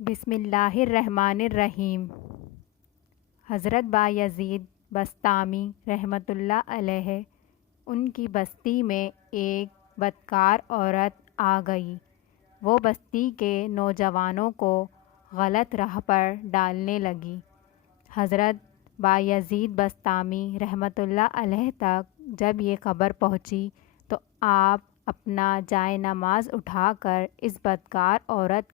बिस्मिल्लाहिर्रहमानिर्रहीम। हज़रत बायज़ीद बस्तामी रहमत उल्लाह अलैह उनकी बस्ती में एक बदकार औरत आ गई। वो बस्ती के नौजवानों को गलत राह पर डालने लगी। हज़रत बायज़ीद बस्तामी रहमत उल्लाह अलैह तक जब ये ख़बर पहुँची तो आप अपना जाए नमाज उठाकर इस बदकार औरत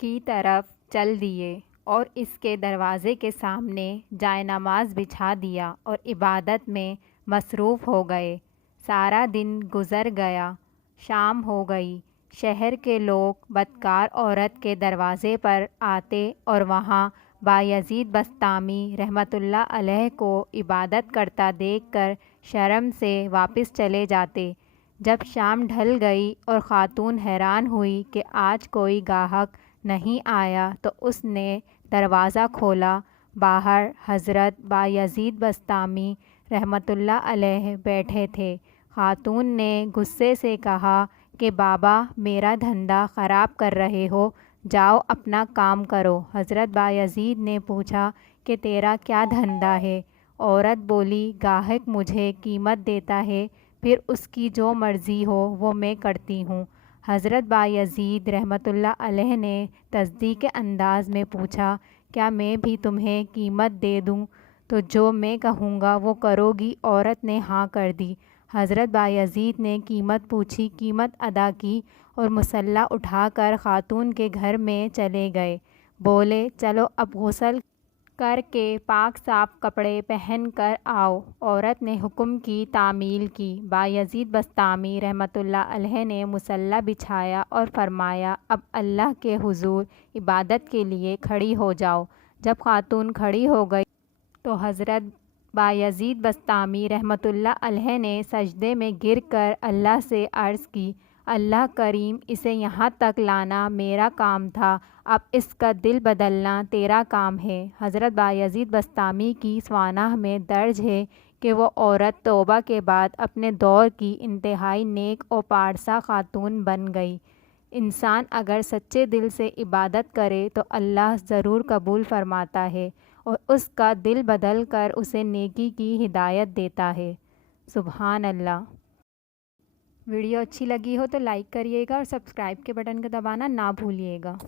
की तरफ चल दिए और इसके दरवाज़े के सामने जाए नमाज बिछा दिया और इबादत में मसरूफ़ हो गए। सारा दिन गुज़र गया, शाम हो गई। शहर के लोग बदकार औरत के दरवाज़े पर आते और वहाँ बायज़ीद बस्तामी रहमतुल्लाह अलैह को इबादत करता देखकर शर्म से वापस चले जाते। जब शाम ढल गई और ख़ातून हैरान हुई कि आज कोई गाहक नहीं आया तो उसने दरवाज़ा खोला। बाहर हज़रत बायज़ीद बस्तामी रहमतुल्लाह अलैह बैठे थे। ख़ातून ने गुस्से से कहा कि बाबा, मेरा धंधा ख़राब कर रहे हो, जाओ अपना काम करो। हज़रत बायज़ीद ने पूछा कि तेरा क्या धंधा है? औरत बोली, गाहक मुझे कीमत देता है, फिर उसकी जो मर्ज़ी हो वो मैं करती हूँ। हज़रत बायज़ीद रहमतुल्लाह अलैह ने तस्दीक अंदाज़ में पूछा, क्या मैं भी तुम्हें कीमत दे दूँ तो जो मैं कहूँगा वो करोगी? औरत ने हाँ कर दी। हज़रत बायज़ीद ने कीमत पूछी, कीमत अदा की और मुसल्ला उठाकर ख़ातून के घर में चले गए। बोले, चलो अब गुस्ल करके पाक साफ़ कपड़े पहन कर आओ। औरत ने हुक्म की तामील की। बायज़ीद बस्तामी रहमतुल्लाह अलैह ने मुसल्ला बिछाया और फरमाया, अब अल्लाह के हुजूर इबादत के लिए खड़ी हो जाओ। जब ख़ातून खड़ी हो गई तो हज़रत बायज़ीद बस्तामी रहमतुल्लाह अलैह ने सजदे में गिरकर अल्लाह से अर्ज़ की, अल्लाह करीम, इसे यहाँ तक लाना मेरा काम था, अब इसका दिल बदलना तेरा काम है। हज़रत बायज़ीद बस्तामी की सवानाह में दर्ज है कि वो औरत तौबा के बाद अपने दौर की इंतहाई नेक और पारसा ख़ातून बन गई। इंसान अगर सच्चे दिल से इबादत करे तो अल्लाह ज़रूर कबूल फ़रमाता है और उसका दिल बदल कर उसे नेकी की हिदायत देता है। सुभान अल्लाह। वीडियो अच्छी लगी हो तो लाइक करिएगा और सब्सक्राइब के बटन को दबाना ना भूलिएगा।